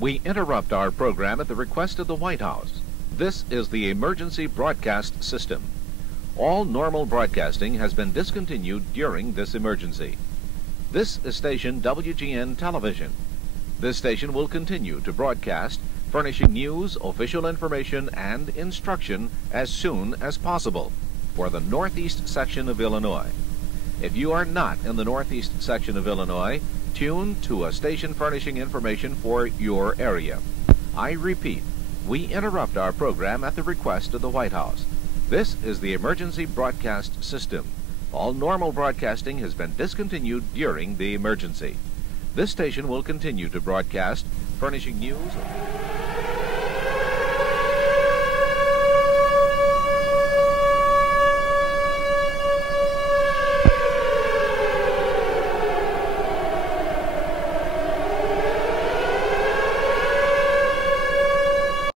We interrupt our program at the request of the White House. This is the emergency broadcast system. All normal broadcasting has been discontinued during this emergency. This is station WGN Television. This station will continue to broadcast, furnishing news, official information, and instruction as soon as possible for the Northeast section of Illinois. If you are not in the Northeast section of Illinois, tune to a station furnishing information for your area. I repeat, we interrupt our program at the request of the White House. This is the emergency broadcast system. All normal broadcasting has been discontinued during the emergency. This station will continue to broadcast, furnishing news.